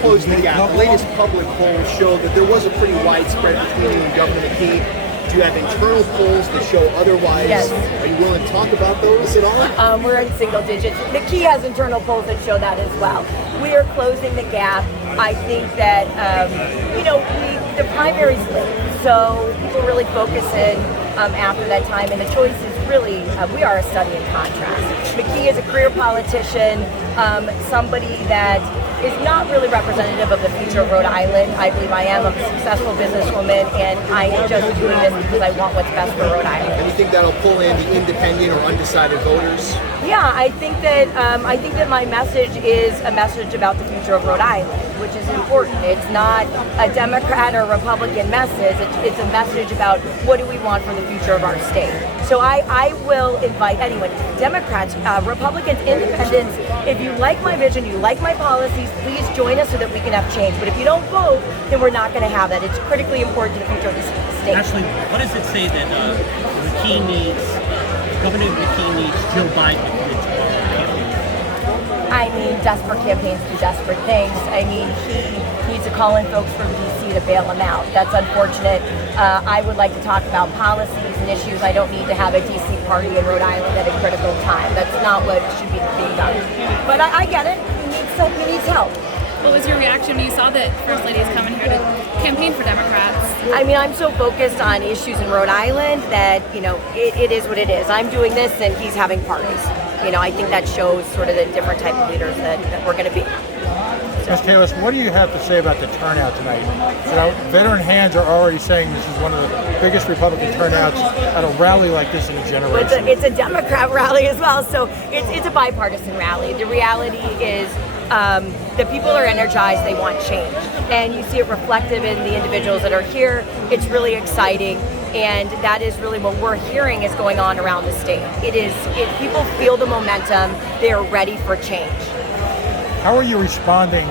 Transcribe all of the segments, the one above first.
Closing the gap. The latest public polls show that there was a pretty wide spread between you and Governor McKee. Do you have internal polls that show otherwise? Yes. Are you willing to talk about those at all? We're in single digits. McKee has internal polls that show that as well. We are closing the gap. I think that, the primary's late, so people really focus in after that time, and the choice is really, we are a study in contrast. McKee is a career politician, somebody that is not really representative of the future of Rhode Island. I believe I am. I'm a successful businesswoman, and I am just doing this because I want what's best for Rhode Island. And you think that'll pull in the independent or undecided voters? Yeah, I think that my message is a message about the future of Rhode Island, which is important. It's not a Democrat or Republican message. It's a message about what do we want for the future of our state. So I will invite anyone, Democrats, Republicans, independents, if you like my vision, you like my policies, please join us so that we can have change. But if you don't vote, then we're not going to have that. It's critically important to the future of the state. Actually, what does it say that McKee needs, Governor McKee needs Joe Biden to come into our campaign? I mean, desperate campaigns do desperate things. I mean, he needs to call in folks from D.C. to bail him out. That's unfortunate. I would like to talk about policies and issues. I don't need to have a D.C. party in Rhode Island at a critical time. That's not what should be being done. But I get it. He needs help. What was your reaction when you saw that First Lady is coming here to campaign for Democrats? I mean, I'm so focused on issues in Rhode Island that, it is what it is. I'm doing this and he's having parties. I think that shows sort of the different type of leaders that we're going to be. Ms. Kalis, what do you have to say about the turnout tonight? Veteran hands are already saying this is one of the biggest Republican turnouts at a rally like this in a generation. It's a Democrat rally as well, so it's a bipartisan rally. The reality is the people are energized, they want change. And you see it reflective in the individuals that are here. It's really exciting. And that is really what we're hearing is going on around the state. If people feel the momentum, they are ready for change. How are you responding?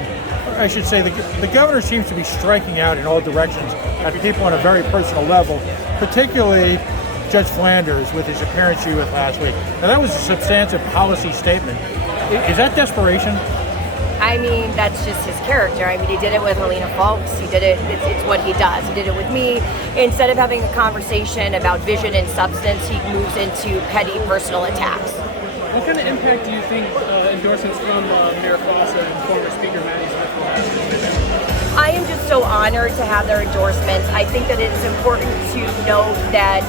I should say the governor seems to be striking out in all directions at people on a very personal level, particularly Judge Flanders with his appearance you with last week. Now that was a substantive policy statement. Is that desperation? I mean, that's just his character. I mean, he did it with Helena Folks. He did it. It's what he does. He did it with me. Instead of having a conversation about vision and substance, he moves into petty personal attacks. What kind of impact do you think endorsements from Mayor Fossa and former Speaker Matty Smith will have? I am just so honored to have their endorsements. I think that it is important to note that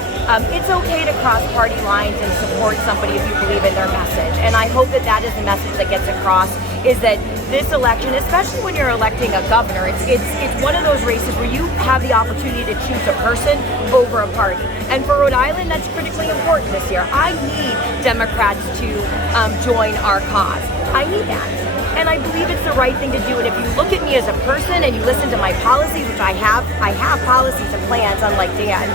it's okay to cross party lines and support somebody if you believe in their message. And I hope that that is the message that gets across, is that this election, especially when you're electing a governor, it's one of those races where you have the opportunity to choose a person over a party. And for Rhode Island, that's critically important this year. I need Democrats to join our cause. I need that. And I believe it's the right thing to do. And if you look at me as a person and you listen to my policies, which I have policies and plans, unlike Dan,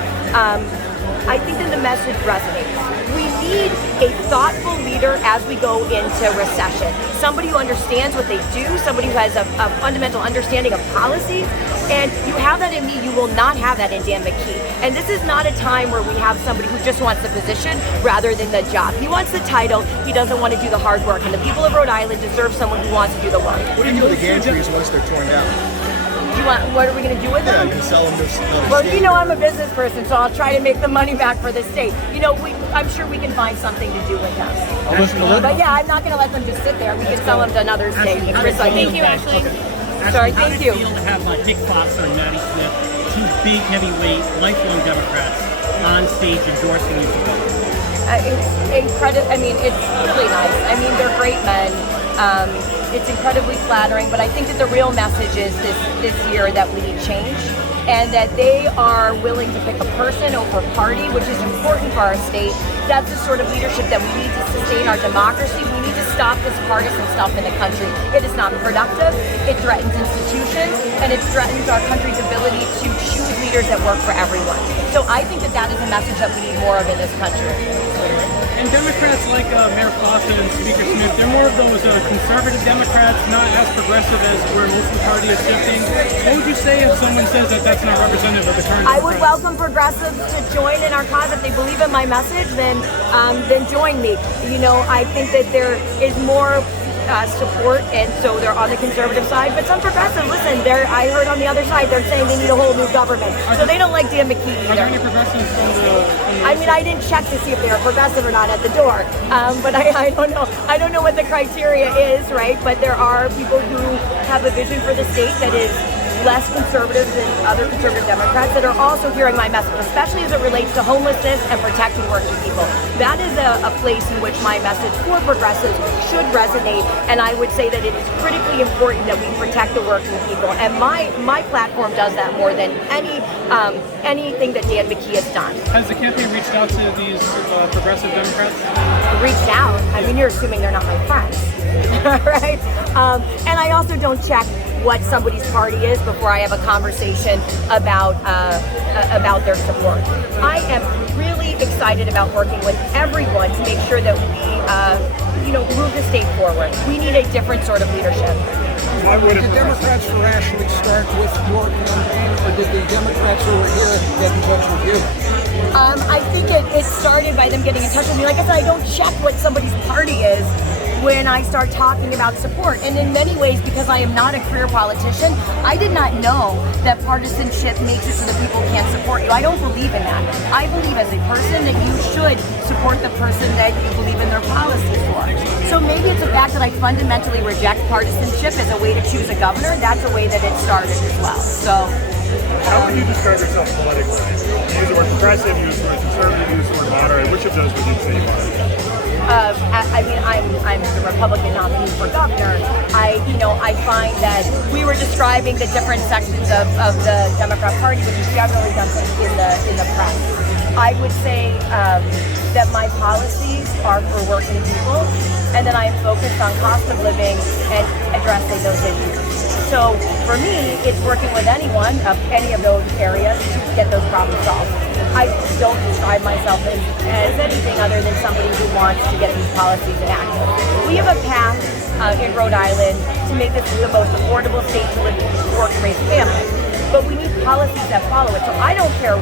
I think that the message resonates. We need a thoughtful leader as we go into recession. Somebody who understands what they do, somebody who has a fundamental understanding of policies, and you have that in me, you will not have that in Dan McKee. And this is not a time where we have somebody who just wants the position rather than the job. He wants the title, he doesn't want to do the hard work, and the people of Rhode Island deserve someone who wants to do the work. What do you do with the gantries once they're torn down? What are we going to do with them? You can sell them to Well, I'm a business person, so I'll try to make the money back for the state. I'm sure we can find something to do with them. But yeah, I'm not going to let them just sit there. We can sell them to another state. Thank you, Ashley. Sorry, thank you. How does it feel to have Dick Foster and Matty Smith, two big heavyweight, lifelong Democrats, on stage endorsing you? It's incredible. I mean, it's really nice. I mean, they're great men. It's incredibly flattering, but I think that the real message is this year that we need change, and that they are willing to pick a person over party, which is important for our state. That's the sort of leadership that we need to sustain our democracy. We need to stop this partisan stuff in the country. It is not productive, it threatens institutions, and it threatens our country's ability to choose leaders that work for everyone. So I think that is a message that we need more of in this country. And Democrats like Mayor Fossa and Speaker Smith, they're more of those conservative Democrats, not as progressive as where most of the party is shifting. What would you say if someone says that that's not representative of the current I would welcome progressives to join in our cause. If they believe in my message, then join me. I think that there is more support, and so they're on the conservative side. But some progressives, listen, I heard on the other side they're saying they need a whole new government, so they don't like Dan McKee either. Are there any progressives from the I mean, I didn't check to see if they were progressive or not at the door, but I don't know. I don't know what the criteria is, right? But there are people who have a vision for the state that is less conservative than other conservative Democrats that are also hearing my message, especially as it relates to homelessness and protecting working people. That is a place in which my message for progressives should resonate, and I would say that it is critically important that we protect the working people. And my platform does that more than anything that Dan McKee has done. Has the campaign reached out to these progressive Democrats? Reached out? I mean, you're assuming they're not my friends, right? And I also don't check what somebody's party is before I have a conversation about their support. I am really excited about working with everyone to make sure that we, move the state forward. We need a different sort of leadership. Did the Democrats rationally start with your campaign, or did the Democrats who were here get in touch with you? I think it started by them getting in touch with me. Like I said, I don't check what somebody's party is when I start talking about support. And in many ways, because I am not a career politician, I did not know that partisanship makes it so that people can't support you. I don't believe in that. I believe as a person that you should support the person that you believe in their policies for. So maybe it's the fact that I fundamentally reject partisanship as a way to choose a governor. That's a way that it started as well. So. How would you describe yourself politically? You use the word progressive, you use the word conservative, you use the word moderate. Which of those would you say you are? I mean, I'm the Republican nominee for governor. I find that we were describing the different sections of the Democrat Party, which is generally done in the press. I would say that my policies are for working people, and that I am focused on cost of living and addressing those issues. So for me, it's working with anyone of any of those areas to get those problems solved. I don't describe myself as anything other than somebody who wants to get these policies enacted. We have a path in Rhode Island to make this the most affordable state to live, work, and raise families. But we need policies that follow it. So I don't care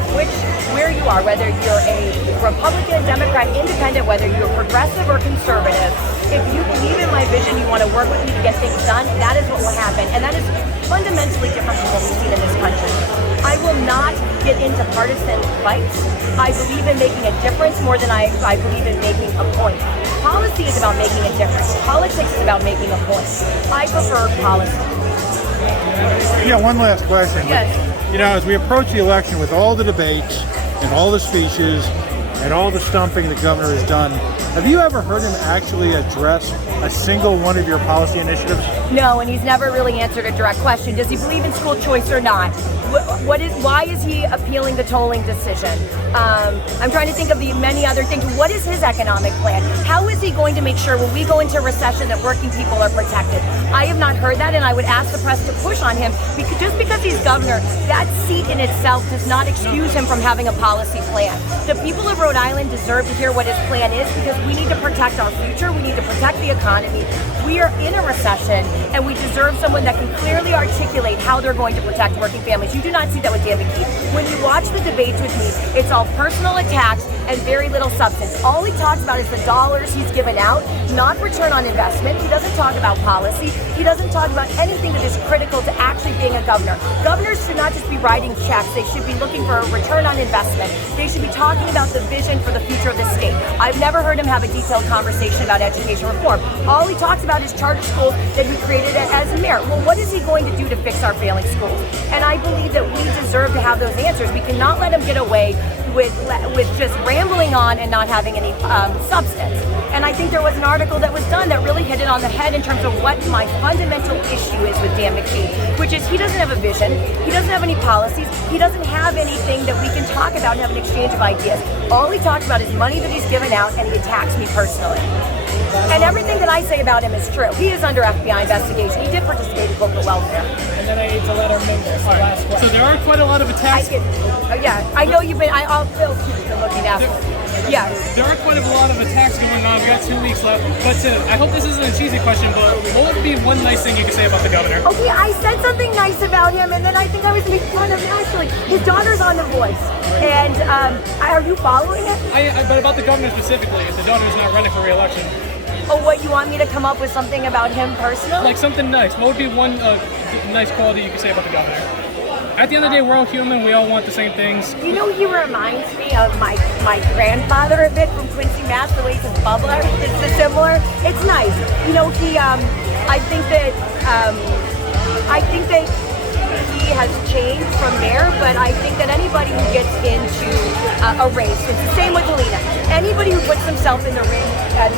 where you are, whether you're a Republican, Democrat, Independent, whether you're progressive or conservative. If you believe in my vision, you want to work with me to get things done, that is what will happen. And that is fundamentally different from what we've seen in this country. I will not get into partisan fights. I believe in making a difference more than I believe in making a point. Policy is about making a difference. Politics is about making a point. I prefer policy. Yeah, one last question. Yes. As we approach the election with all the debates and all the speeches and all the stumping the governor has done, have you ever heard him actually address a single one of your policy initiatives? No, and he's never really answered a direct question. Does he believe in school choice or not? Why is he appealing the tolling decision? I'm trying to think of the many other things. What is his economic plan? How is he going to make sure when we go into recession that working people are protected? I have not heard that, and I would ask the press to push on him, because just because he's governor, that seat in itself does not excuse him from having a policy plan. The people of Rhode Island deserve to hear what his plan is, because we need to protect our future. We need to protect the economy. We are in a recession, and we deserve someone that can clearly articulate how they're going to protect working families. You do not see that with Dan McKee. When you watch the debates with me, it's all personal attacks and very little substance. All he talks about is the dollars he's given out, not return on investment. He doesn't talk about policy. He doesn't talk about anything that is critical to actually being a governor. Governors should not just be writing checks. They should be looking for a return on investment. They should be talking about the vision for the future of the state. I've never heard him have a detailed conversation about education reform. All he talks about is charter schools that he created as a mayor. Well, what is he going to do to fix our failing schools? And I believe that we deserve to have those answers. We cannot let him get away with just rambling on and not having any substance. And I think there was an article that was done that really hit it on the head in terms of what my fundamental issue is with Dan McKee, which is he doesn't have a vision, he doesn't have any policies, he doesn't have anything that we can talk about and have an exchange of ideas. All he talks about is money that he's given out, and he attacks me personally. And everything that I say about him is true. He is under FBI investigation. He did participate in corporate welfare. And then I ate to let her make this last question. So there are quite a lot of attacks. I know you've been. I'll feel been looking after. Yeah. There are quite a lot of attacks going on. We got 2 weeks left. But I hope this isn't a cheesy question, but what would be one nice thing you could say about the governor? Okay, I said something nice about him, and then I think I was making fun of him. Actually, his daughter's on The Voice, and are you following it? But about the governor specifically, if the daughter's not running for re-election. Oh, what, you want me to come up with something about him personally? Like something nice. What would be one nice quality you could say about the governor? At the end of the day, we're all human. We all want the same things. You know, he reminds me of my grandfather a bit from Quincy, Mass. The way he's a bubbler, it's similar. It's nice. You know, I think that he has changed from there. But I think that anybody who gets into a race, it's the same with Alina. Anybody who puts himself in the ring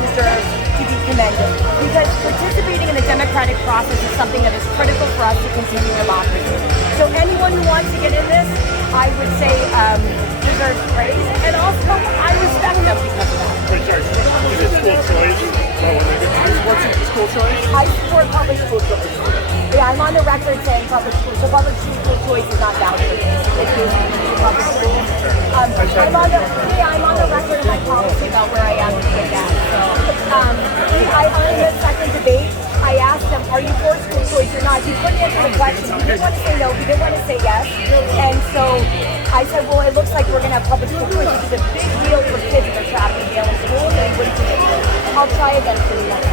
deserves to be commended, because participating in the democratic process is something that is critical for us to continue democracy. So anyone who wants to get in this, I would say deserves praise, and also I respect them because of that. Wait, sorry, is it school choice? What's your school choice? I support public school choice. Yeah, I'm on the record saying public school. So public school choice is not valid. It is public school. I'm on the record of my policy about where I am with that. So, on the second debate, I asked him, "Are you for school choice or not?" He couldn't answer the question. He didn't want to say no. He didn't want to say yes. And so I said, "Well, it looks like we're going to have public school choice, which is a big deal for kids that are trapped in failing school." And he wouldn't do it. I'll try again for you next time.